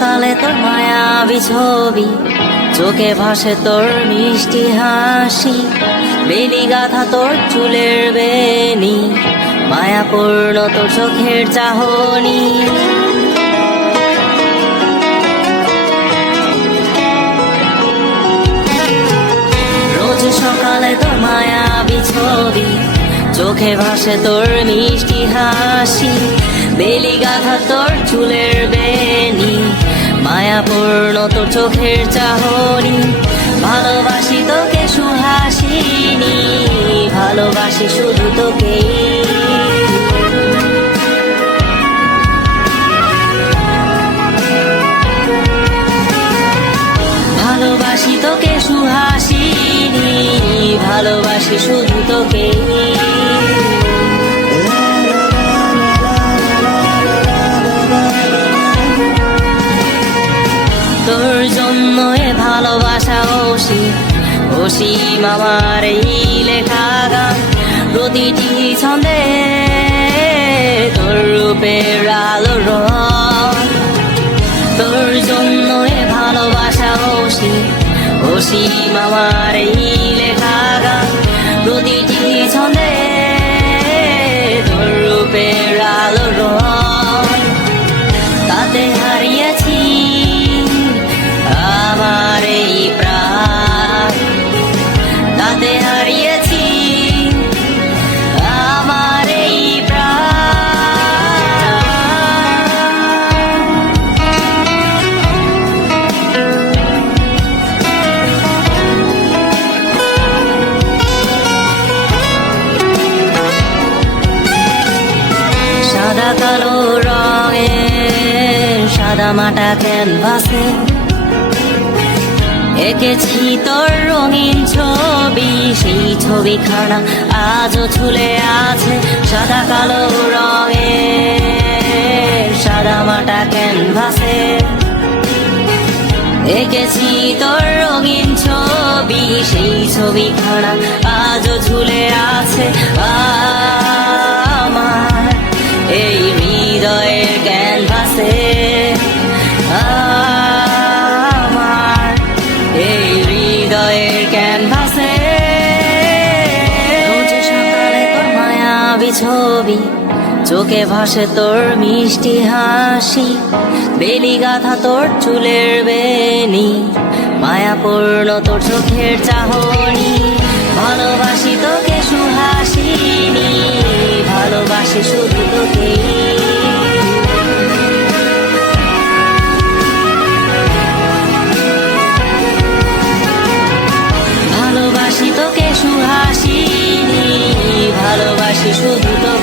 সকালে তোর মায়াবী ছবি, চোখে ভাসে তোর মিষ্টি হাসি, বেলি গাথা তোর চুলের বেনি, মায়াপূর্ণ তোর চোখের চাহনি। রোজ সকালে তোর মায়াবী ছবি, চোখে ভাসে তোর মিষ্টি হাসি, বেলি গাথা তোর চুলের বেনি, মায়াপূর্ণ তোর চোখের চাহনি। ভালোবাসি তোকে সুহাসিনী, ভালোবাসি শুধু তোকে। ভালোবাসি তোকে সুহাসিনী, ভালোবাসি শুধু তোকে। তোর জন্য এ ভালোবাসা অসীম আমার এই লেখা গান, প্রতিটি ছন্দে তোর রূপের আলো রং। তোর জন্য এ ভালোবাসা অসীম আমার এই লেখা গান, প্রতিটি ছন্দে তোর রূপের আলো রং। তাতে হারিয়েছি আমার এই প্রাণ, তাতে হারিয়েছি আমার এই প্রাণ। সাদা কালো রঙের সাদা মাটা ক্যানভাসে এঁকেছি তোর রঙিন ছবি, সেই ছবিখানা আজও ঝুলে আছে সাদা কালো রঙের সাদা মাটা ক্যানভাসে। এঁকেছি তোর রঙিন ছবি, সেই ছবিখানা আজও ঝুলে আছে আমার এই হৃদয়ের ক্যানভাসে। আমার এই হৃদয়ের ক্যানভাসে। রোজ সকালে তোর মায়াবী ছবি, চোখে ভাসে তোর মিষ্টি হাসি, বেলি গাথা তোর চুলের বেনি, মায়াপূর্ণ তোর চোখের চাহনি। ভালোবাসি তোকে সুহাসিনী, ভালোবাসি শুধু তোকে। ভালোবাসি তোকে সুহাসিনী, ভালোবাসি শুধু তোকে।